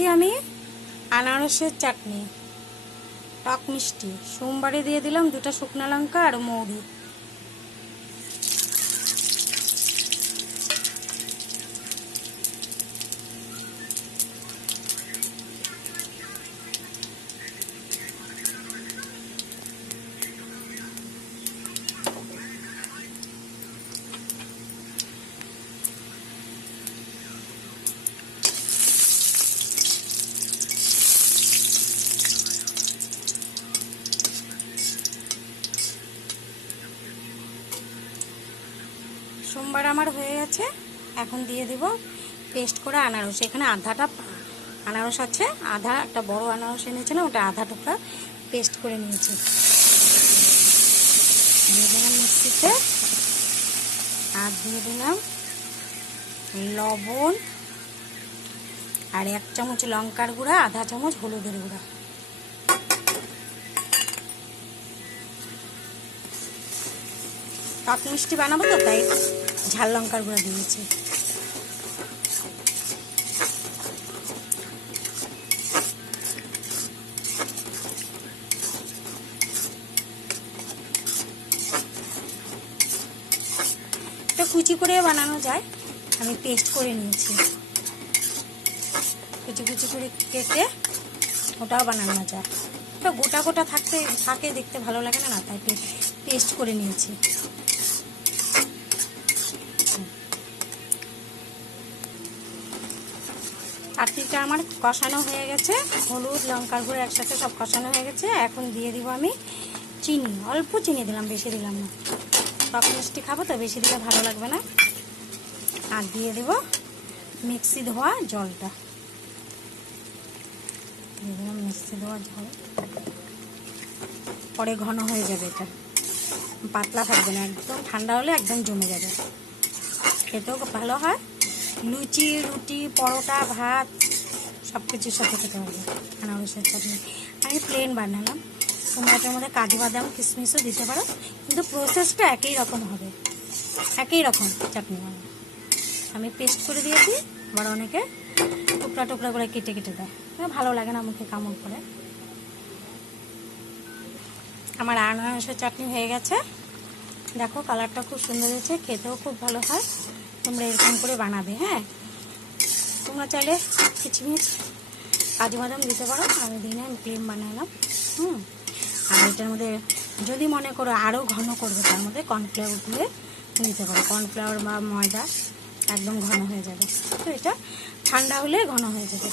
দিচ্ছি আমি আনারসের চাটনি, টক মিষ্টি। সোমবারে দিয়ে দিলাম 2টা শুকনো লঙ্কা আর মৌরি। সোমবার আমার হয়ে গেছে। এখন দিয়ে দিব পেস্ট করা আনারস। এখানে আধাটা আনারস আছে, আধা একটা বড় আনারস এনেছিলাম, ওটা আধা টুকরা পেস্ট করে নিয়েছি। দিয়ে দিলাম মিক্সিতে, আর দিয়ে দিলাম লবণ, আর 1 চামচ লঙ্কার গুঁড়া, আধা চামচ হলুদের গুঁড়া। টক মিষ্টি বানাবো তো, তাই ঝাল লঙ্কার গুঁড়া দিয়েছি। এটা কুচি করে বানানো যায়, আমি পেস্ট করে নিয়েছি। কুচি কুচি করে কেটে ওটাও বানানো যায়। ওটা গোটা গোটা থাকে দেখতে ভালো লাগে না, তাই পেস্ট করে নিয়েছি। চাটনিটা আমার কষানো হয়ে গেছে, হলুদ লঙ্কার গুঁড়ো একসাথে সব কষানো হয়ে গেছে। এখন দিয়ে দিব আমি চিনি, অল্প চিনি দিলাম, বেশি দিলাম না। টক মিষ্টি খাবো তো, বেশি দিলে ভালো লাগবে না। আর দিয়ে দেব মিক্সি ধোয়া জলটা, দিয়ে দিলাম মিক্সি ধোয়া জল। পরে ঘন হয়ে যাবে, এটা পাতলা থাকবে না, একদম ঠান্ডা হলে একদম জমে যাবে। খেতেও ভালো হয়, লুচি রুটি পরোটা ভাত সব কিছুর সাথে খেতে হবে আনারসের চাটনি। আমি প্লেন বানালাম, তোমরা এটার মধ্যে কাজু বাদাম কিশমিশও দিতে পারো, কিন্তু প্রসেসটা একই রকম হবে, একই রকম চাটনি বানাবো। আমি পেস্ট করে দিয়েছি, আবার অনেকে টুকরা টুকরা করে কেটে কেটে দেয়, ভালো লাগে না, মুখে কামড় করে। আমার আনারসের চাটনি হয়ে গেছে, দেখো কালারটা খুব সুন্দর হয়েছে, খেতেও খুব ভালো হয়। তোমরা এরকম করে বানাবে। হ্যাঁ, তোমরা চাইলে কিচমিচ কাজু বাদাম দিতে পারো, আমি দিই না, আমি প্লেন বানালাম। আর এটার মধ্যে যদি মনে করো আরও ঘন করবে, তার মধ্যে কর্নফ্লাওয়ার দিয়ে দিতে পারো, কর্নফ্লাওয়ার বা ময়দা, একদম ঘন হয়ে যাবে। তো এটা ঠান্ডা হলে ঘন হয়ে যাবে।